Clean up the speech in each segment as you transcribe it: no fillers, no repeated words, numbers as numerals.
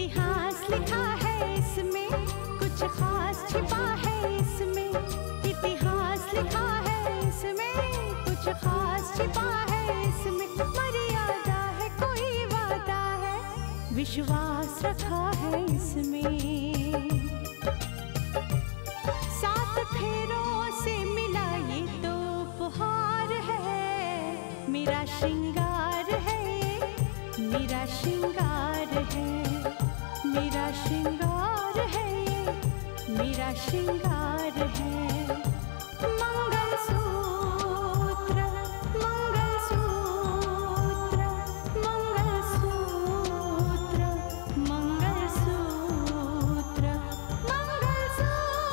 इतिहास लिखा है इसमें, कुछ खास छिपा है इसमें। इतिहास लिखा है इसमें, कुछ खास छिपा है इसमें। मर्यादा है, कोई वादा है, विश्वास रखा है इसमें। सात फेरों से मिला ये तो उपहार है, मेरा श्रृंगार है, मेरा श्रृंगार है, मेरा श्रृंगार है, मेरा श्रृंगार है। मंगलसूत्र, मंगलसूत्र, मंगलसूत्र, मंगलसूत्र, मंगलसूत्र,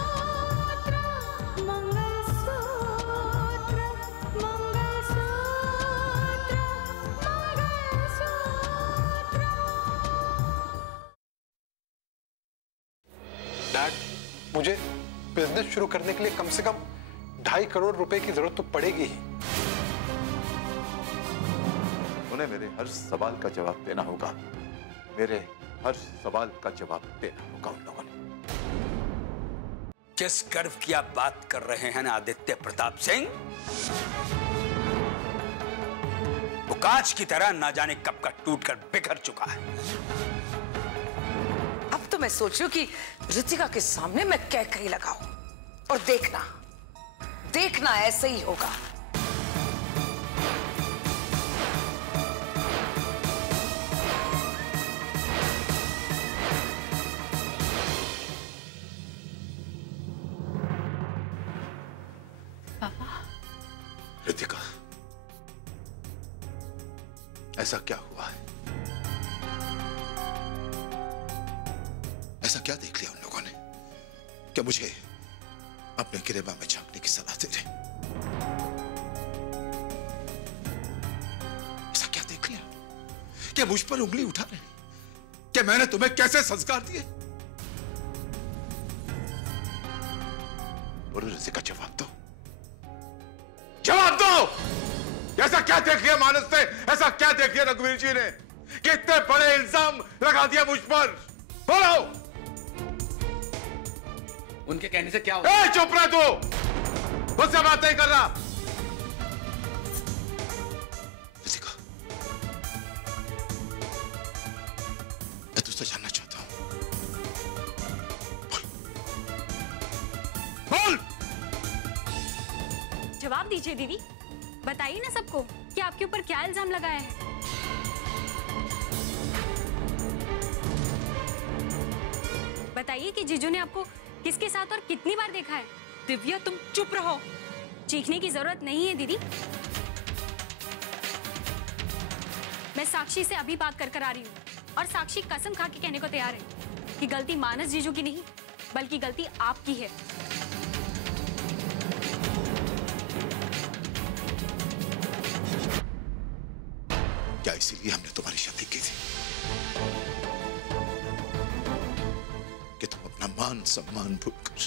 मंगलसूत्र, मंगलसूत्र। डैड, मुझे बिजनेस शुरू करने के लिए कम से कम 2.5 करोड़ रुपए की जरूरत तो पड़ेगी ही। उन्हें मेरे हर सवाल का जवाब देना होगा, मेरे हर सवाल का जवाब देना होगा उन लोगों ने। किस गर्व की आप बात कर रहे हैं ना आदित्य प्रताप सिंह? वो कांच की तरह ना जाने कब का टूटकर बिखर चुका है। अब तो मैं सोचूं कि ऋतिका के सामने मैं कह कही लगाऊं और देखना देखना ऐसे ही होगा। पापा। ऋतिका, ऐसा क्या हुआ है? ऐसा क्या देख लिया उन लोगों ने कि मुझे अपने गिरेबा में झांकने की सलाह दे रहे? ऐसा क्या देख लिया कि मुझ पर उंगली उठा रहे कि मैंने तुम्हें कैसे संस्कार दिए? बोलो ऋतिका, जवाब दो, जवाब दो। ऐसा क्या देख लिया मानस ने, ऐसा क्या देख लिया रघुवीर जी ने कि इतने बड़े इल्जाम लगा दिया मुझ पर? बोलो। उनके कहने से क्या हो? चुप रह तू, मुझसे बात नहीं कर रहा। ऋतिका, मैं तुझसे जानना चाहता हूं, बोल बोल। जवाब दीजिए दीदी, बताइए ना सबको कि आपके ऊपर क्या इल्जाम लगाया है। बताइए कि जीजू ने आपको किसके साथ और कितनी बार देखा है। दिव्या, तुम चुप रहो। चीखने की जरूरत नहीं है दीदी। मैं साक्षी से अभी बात कर आ रही हूँ और साक्षी कसम खा के कहने को तैयार है कि गलती मानस जीजू की नहीं बल्कि गलती आपकी है। क्या इसीलिए हमने तुम्हारी शादी की थी कि तुम अपना मान सम्मान भूलकर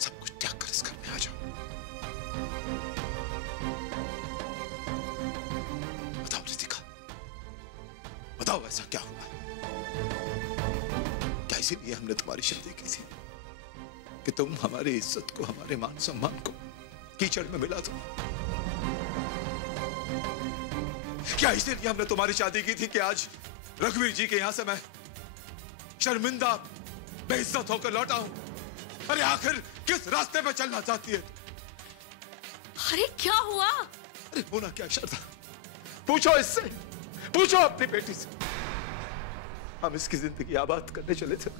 सब कुछ त्याग कर इस घर में आ जाओ? बताओ ऋतिका, बताओ ऐसा क्या हुआ? क्या इसीलिए हमने तुम्हारी शादी की थी कि तुम हमारी इज्जत को, हमारे मान सम्मान को कीचड़ में मिला दो? क्या इसीलिए हमने तुम्हारी शादी की थी कि आज रघुवीर जी के यहां से मैं शर्मिंदा, बेइज्जत होकर लौटा हूं? अरे आखिर किस रास्ते पे चलना चाहती है? अरे क्या हुआ? अरे होना क्या शारदा, पूछो इससे, पूछो अपनी बेटी से। हम इसकी जिंदगी आबाद करने चले थे,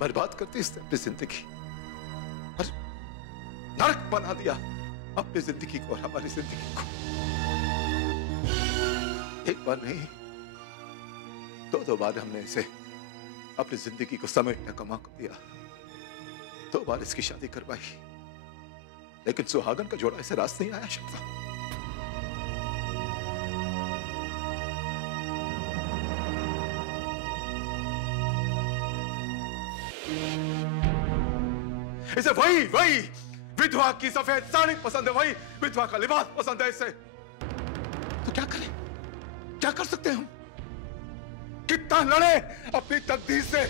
बर्बाद करती इसने अपनी जिंदगी, और नरक बना दिया अपनी जिंदगी को और हमारी जिंदगी को। एक बार नहीं, दो बार हमने इसे अपनी जिंदगी को समेटने का मौका दिया, 2 बार इसकी शादी करवाई, लेकिन सुहागन का जोड़ा इसे रास नहीं आया शारदा। इसे वही विधवा की सफेद साड़ी पसंद है, वही विधवा का लिबास पसंद है इसे। तो क्या करें, क्या कर सकते हैं हम? कितना लड़े अपनी तकदीर से।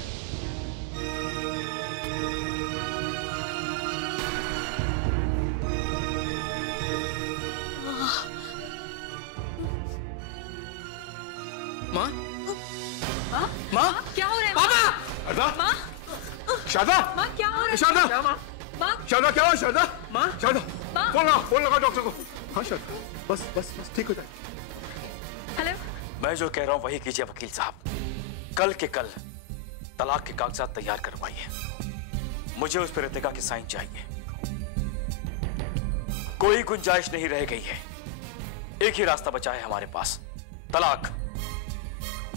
माँ माँ माँ क्या हो रहा है? पापा शारदा, माँ शारदा, माँ क्या हो रहा है? शारदा, क्या माँ माँ शारदा क्या हुआ? शारदा, माँ शारदा, माँ। फोन लगा डॉक्टर को। हाँ शारदा, बस बस बस ठीक हो जाए। हेलो। मैं जो कह रहा हूं वही कीजिए वकील साहब। कल के कल तलाक के कागजात तैयार करवाइए। मुझे उस पर रितिका की साइन चाहिए। कोई गुंजाइश नहीं रह गई है। एक ही रास्ता बचा है हमारे पास, तलाक।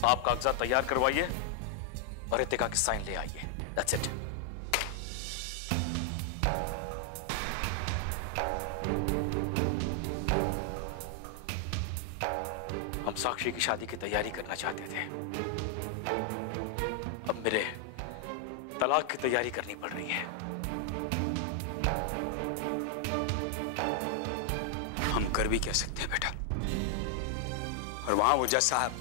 आप कागजात तैयार करवाइए और रितिका की साइन ले आइए। That's it. हम साक्षी की शादी की तैयारी करना चाहते थे, अब मेरे तलाक की तैयारी करनी पड़ रही है। हम कर भी कह सकते हैं बेटा। और वहां वो जज साहब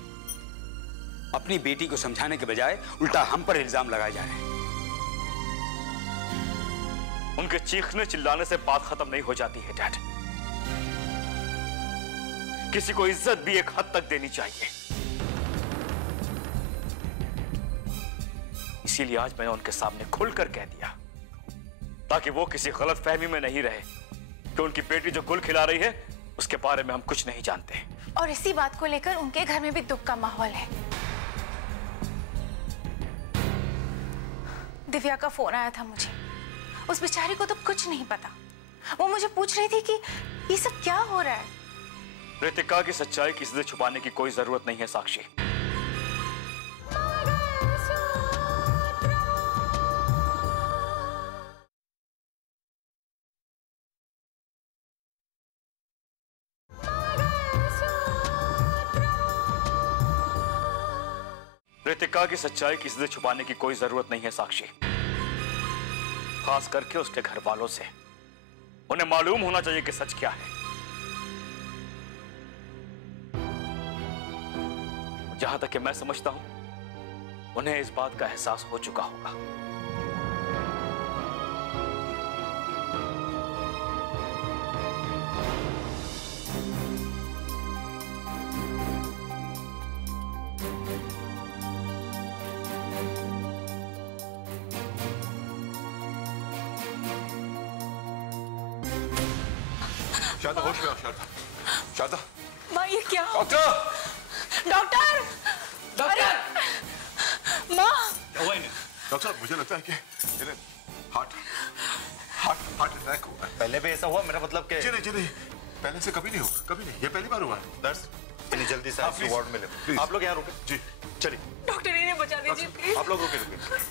अपनी बेटी को समझाने के बजाय उल्टा हम पर इल्जाम लगाए जा रहे हैं। उनके चीखने चिल्लाने से बात खत्म नहीं हो जाती है डैड। किसी को इज्जत भी एक हद तक देनी चाहिए। इसीलिए आज मैंने उनके सामने खुलकर कह दिया, ताकि वो किसी गलत फहमी में नहीं रहे कि उनकी बेटी जो गुल खिला रही है उसके बारे में हम कुछ नहीं जानते। और इसी बात को लेकर उनके घर में भी दुख का माहौल है। दिव्या का फोन आया था मुझे। उस बेचारी को तो कुछ नहीं पता। वो मुझे पूछ रही थी कि ये सब क्या हो रहा है। रितिका की सच्चाई किसी से छुपाने की कोई जरूरत नहीं है साक्षी। रितिका की सच्चाई किसी से छुपाने की कोई जरूरत नहीं है साक्षी। खास करके उसके घर वालों से। उन्हें मालूम होना चाहिए कि सच क्या है। जहां तक कि मैं समझता हूं उन्हें इस बात का एहसास हो चुका होगा। शारदा होश में आओ। शारदा, शारदा, माँ ये क्या हो? Doctor, doctor! डॉक्टर! माँ! क्या हुआ इन्हें? डॉक्टर साहब मुझे लगता है कि इन्हें हार्ट अटैक हुआ है। पहले भी ऐसा हुआ? मेरा मतलब कि जी नहीं, पहले से कभी नहीं हुआ, कभी नहीं। ये पहली बार हुआ है। नर्स, इन्हें जल्दी से प्लीज, वार्ड में ले। प्लीज। आप लोग यहाँ रुके। जी चलिए डॉक्टर इन्हें बचा दीजिए प्लीज। आप लोग रुके।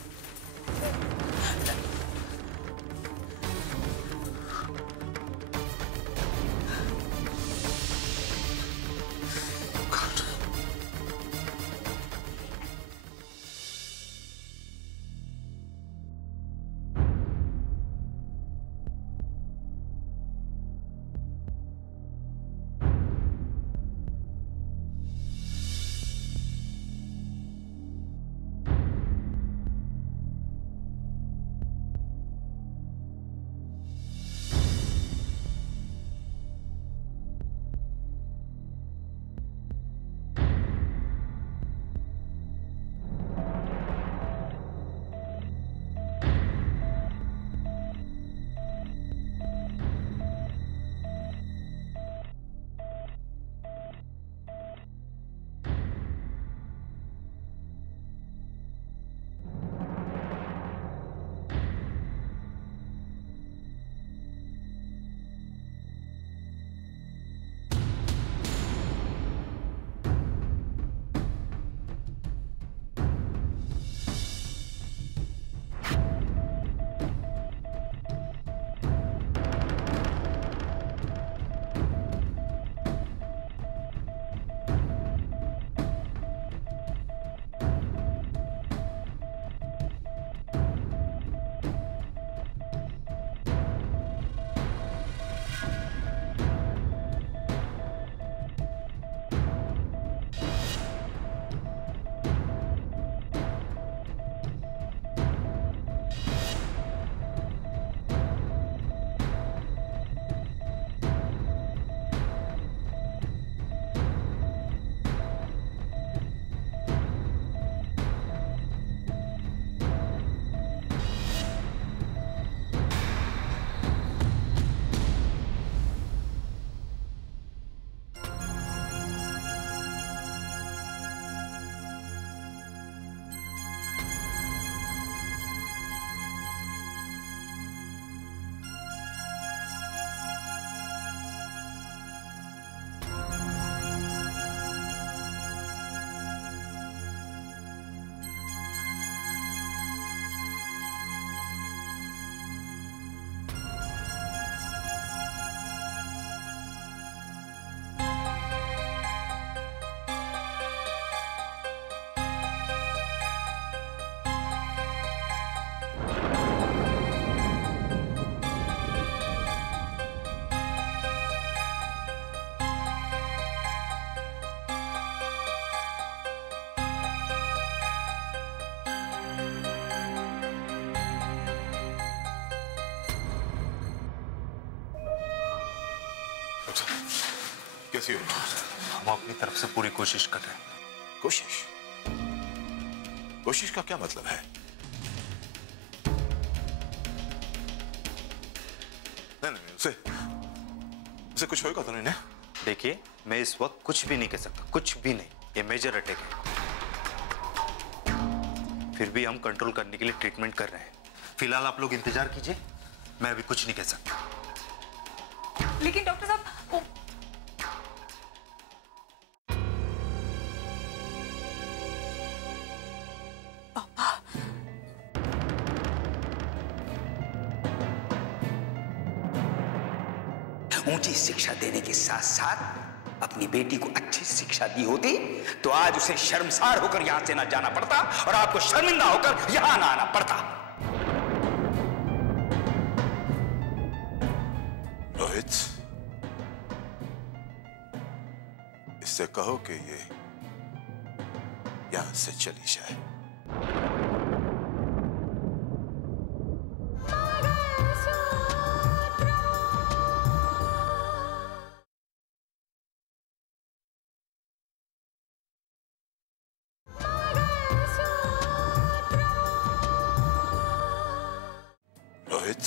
कैसी हो? हम अपनी तरफ से पूरी कोशिश कर रहे हैं। कोशिश? कोशिश का क्या मतलब है? नहीं, उसे कुछ होगा तो नहीं ना? देखिए, मैं इस वक्त कुछ भी नहीं कह सकता, कुछ भी नहीं। ये मेजर अटैक है। फिर भी हम कंट्रोल करने के लिए ट्रीटमेंट कर रहे हैं। फिलहाल आप लोग इंतजार कीजिए, मैं अभी कुछ नहीं कह सकता। लेकिन डॉक्टर साहब ऊंची शिक्षा देने के साथ साथ अपनी बेटी को अच्छी शिक्षा दी होती तो आज उसे शर्मसार होकर यहां से ना जाना पड़ता और आपको शर्मिंदा होकर यहां ना आना पड़ता। रोहित, इससे कहो कि ये यहां से चली जाए। रोहित,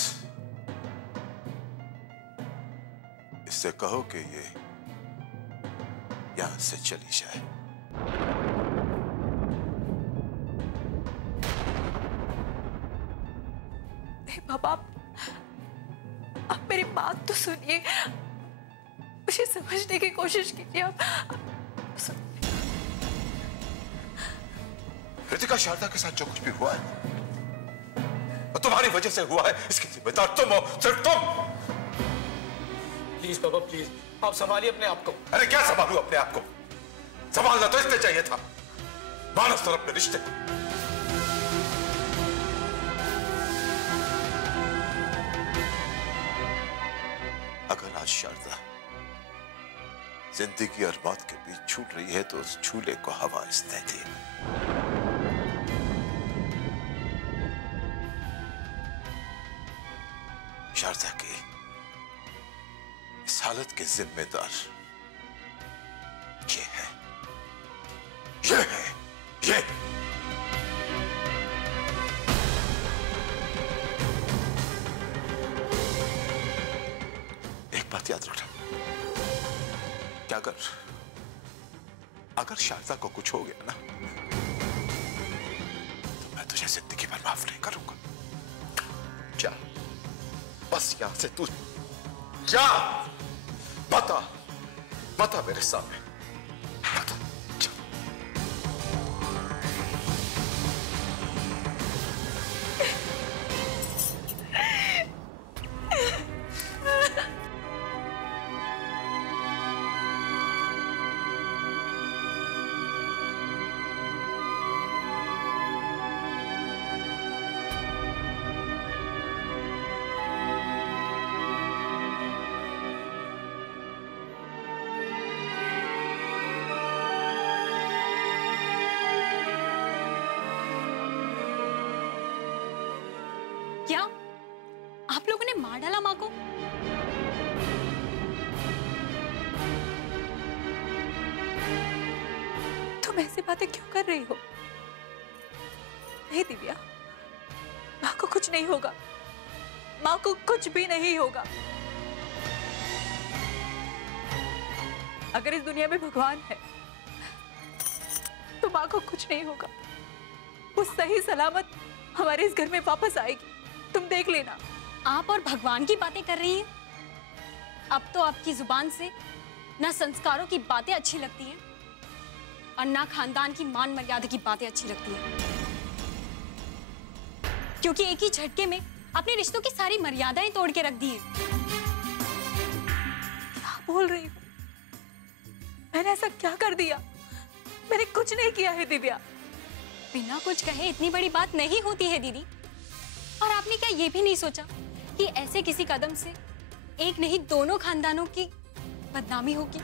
इससे कहो कि ये यहां से चली जाए। बाबा, आप मेरी बात तो सुनिए, मुझे समझने की कोशिश कीजिए। आप रितिका शारदा के साथ जो कुछ भी हुआ है और तुम्हारी वजह से हुआ है, इसकी जिम्मेदार तुम हो, सिर्फ तुम। प्लीज बाबा प्लीज, आप संभालिए अपने आप को। अरे क्या संभालू अपने आप को? संभालना तो इसने चाहिए था, मानस और अपने रिश्ते को। अगर आज शारदा जिंदगी और मौत के बीच छूट रही है तो उस झूले को हवा इसने दी। शारदा की इस हालत के जिम्मेदार ये है, ये एक बात याद रखना कि अगर शारदा को कुछ हो गया ना तो मैं तुझे जिंदगी भर माफ नहीं करूंगा। क्या बस यहां से तू क्या बता मेरे सामने, बता। क्या आप लोगों ने मार डाला मां को? तुम ऐसी बातें क्यों कर रही हो? नहीं दिव्या, मां को कुछ नहीं होगा, मां को कुछ भी नहीं होगा। अगर इस दुनिया में भगवान है तो मां को कुछ नहीं होगा, वो सही सलामत हमारे इस घर में वापस आएगी, तुम देख लेना। आप और भगवान की बातें कर रही हैं? अब तो आपकी जुबान से ना संस्कारों की बातें अच्छी लगती हैं और ना खानदान की मान मर्यादा की बातें अच्छी लगती हैं, क्योंकि एक ही झटके में अपने रिश्तों की सारी मर्यादाएं तोड़ के रख दी हैं। क्या बोल रही हो? मैंने ऐसा क्या कर दिया? मैंने कुछ नहीं किया है दिव्या। बिना कुछ कहे इतनी बड़ी बात नहीं होती है दीदी। और आपने क्या ये भी नहीं सोचा कि ऐसे किसी कदम से एक नहीं दोनों खानदानों की बदनामी होगी?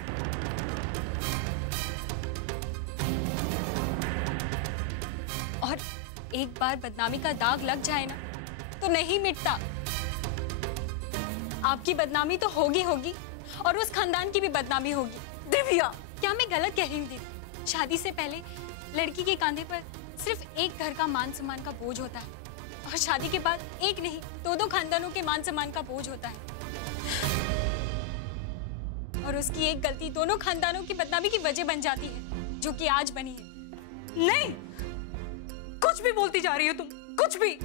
और एक बार बदनामी का दाग लग जाए ना तो नहीं मिटता। आपकी बदनामी तो होगी होगी और उस खानदान की भी बदनामी होगी। दिव्या, क्या मैं गलत कह रही हूँ दीदी? शादी से पहले लड़की के कंधे पर सिर्फ एक घर का मान सम्मान का बोझ होता है, और शादी के बाद एक नहीं, दो खानदानों के मान सम्मान का बोझ होता है। और उसकी एक गलती दोनों खानदानों की बदनामी की वजह बन जाती है, जो कि आज बनी है। नहीं, कुछ भी बोलती जा रही हो तुम, कुछ भी।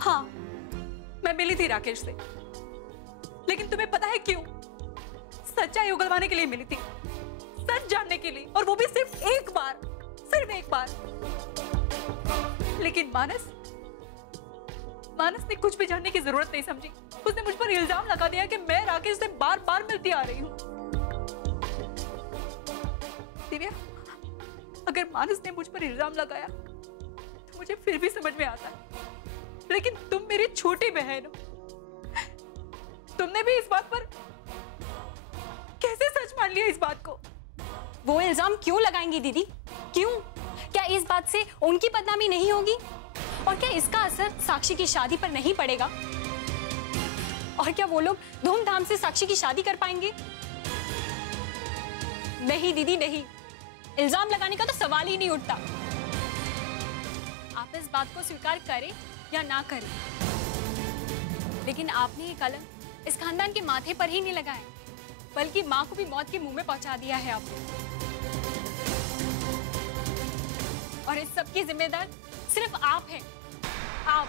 हाँ, मैं मिली थी राकेश से, लेकिन तुम्हें पता है क्यों? सच्चाई उगलवाने के लिए मिली थी, सच जानने के लिए, और वो भी सिर्फ एक बार। लेकिन मानस ने कुछ भी जानने की जरूरत नहीं समझी। उसने मुझ पर इल्जाम लगा दिया कि मैं राकेश से बार बार मिलती आ रही हूं। दिव्या, अगर मानस ने मुझ पर इल्जाम लगाया तो मुझे फिर भी समझ में आता है, लेकिन तुम मेरी छोटी बहन हो, तुमने भी इस बात पर कैसे सच मान लिया इस बात को? वो इल्जाम क्यों लगाएंगी दीदी? क्यों? क्या इस बात से उनकी बदनामी नहीं होगी? और क्या इसका असर साक्षी की शादी पर नहीं पड़ेगा? और क्या वो लोग धूमधाम से साक्षी की शादी कर पाएंगे? नहीं दीदी, नहीं। इल्जाम लगाने का तो सवाल ही नहीं उठता। आप इस बात को स्वीकार करें या ना करें, लेकिन आपने ये कलंक इस खानदान के माथे पर ही नहीं लगाया, बल्कि मां को भी मौत के मुंह में पहुंचा दिया है आपने। और इस सब की जिम्मेदार सिर्फ आप हैं, आप।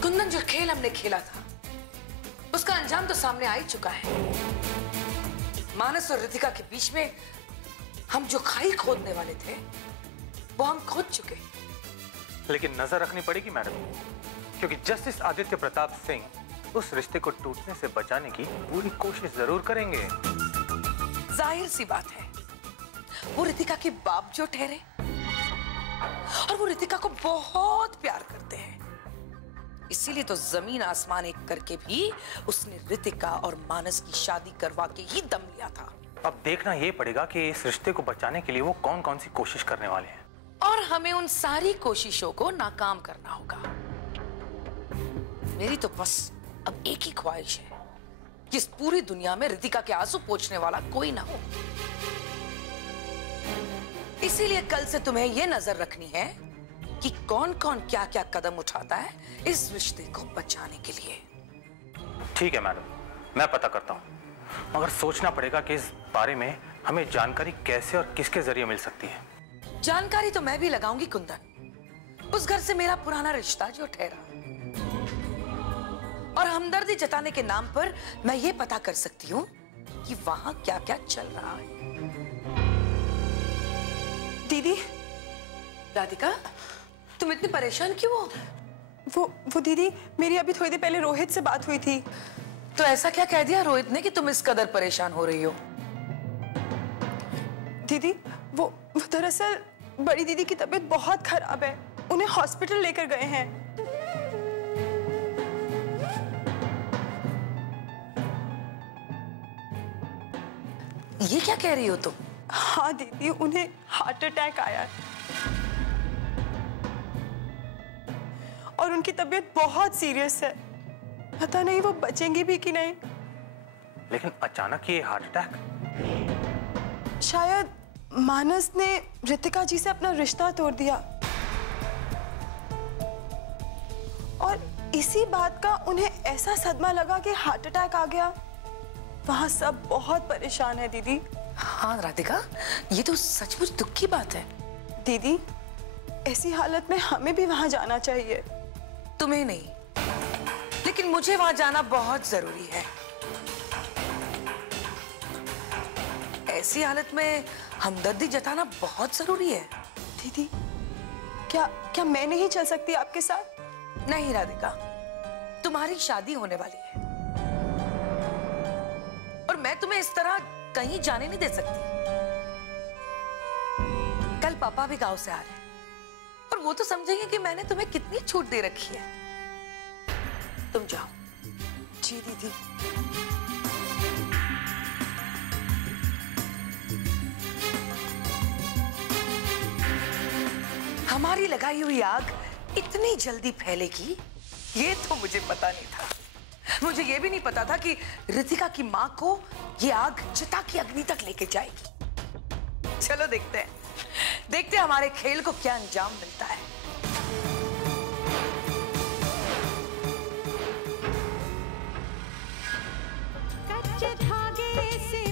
कुंदन, जो खेल हमने खेला था उसका अंजाम तो सामने आ ही चुका है। मानस और रितिका के बीच में हम जो खाई खोदने वाले थे वो हम खोद चुके। लेकिन नजर रखनी पड़ेगी मैडम, क्योंकि जस्टिस आदित्य प्रताप सिंह उस रिश्ते को टूटने से बचाने की पूरी कोशिश जरूर करेंगे। जाहिर सी बात है, वो रितिका के बाप जो ठहरे, और वो रितिका को बहुत प्यार करते हैं, इसीलिए तो जमीन आसमान एक करके भी उसने रितिका और मानस की शादी करवा के ही दम लिया था। अब देखना ये पड़ेगा कि इस रिश्ते को बचाने के लिए वो कौन कौन सी कोशिश करने वाले हैं, और हमें उन सारी कोशिशों को नाकाम करना होगा। मेरी तो बस अब एक ही ख्वाहिश है कि इस पूरी दुनिया में रितिका के आंसू पोंछने वाला कोई ना हो। इसीलिए कल से तुम्हें यह नजर रखनी है कि कौन कौन क्या क्या कदम उठाता है इस रिश्ते को बचाने के लिए। ठीक है मैडम, मैं पता करता हूँ, मगर सोचना पड़ेगा कि इस बारे में हमें जानकारी कैसे और किसके जरिए मिल सकती है। जानकारी तो मैं भी लगाऊंगी कुंदन, उस घर से मेरा पुराना रिश्ता जो ठहरा, और हमदर्दी जताने के नाम पर मैं ये पता कर सकती हूँ कि वहां क्या क्या चल रहा है। दीदी। राधिका, तुम इतनी परेशान क्यों हो? वो दीदी, मेरी अभी थोड़ी देर पहले रोहित से बात हुई थी। तो ऐसा क्या कह दिया रोहित ने कि तुम इस कदर परेशान हो रही हो? दीदी, वो दरअसल बड़ी दीदी की तबीयत बहुत खराब है, उन्हें हॉस्पिटल लेकर गए हैं। ये क्या कह रही हो तुम? हाँ दीदी, उन्हें हार्ट अटैक आया है और उनकी तबीयत बहुत सीरियस है। पता नहीं वो बचेंगी भी कि नहीं। लेकिन अचानक ये हार्ट अटैक? शायद मानस ने रितिका जी से अपना रिश्ता तोड़ दिया, और इसी बात का उन्हें ऐसा सदमा लगा कि हार्ट अटैक आ गया। वहां सब बहुत परेशान है दीदी। हाँ राधिका, ये तो सचमुच दुख की बात है। दीदी, ऐसी हालत में हमें भी वहां जाना चाहिए। तुम्हें नहीं, लेकिन मुझे वहां जाना बहुत जरूरी है। ऐसी हालत में हमदर्दी जताना बहुत जरूरी है। दीदी, क्या मैं नहीं चल सकती आपके साथ? नहीं राधिका, तुम्हारी शादी होने वाली है मैं तुम्हें इस तरह कहीं जाने नहीं दे सकती। कल पापा भी गांव से आ रहे हैं और वो तो समझेंगे कि मैंने तुम्हें कितनी छूट दे रखी है। तुम जाओ। जी दीदी। हमारी लगाई हुई आग इतनी जल्दी फैलेगी ये तो मुझे पता नहीं था। मुझे ये भी नहीं पता था कि रितिका की मां को ये आग चिता की अग्नि तक लेके जाएगी। चलो देखते हैं हमारे खेल को क्या अंजाम मिलता है। कच्चे धागे से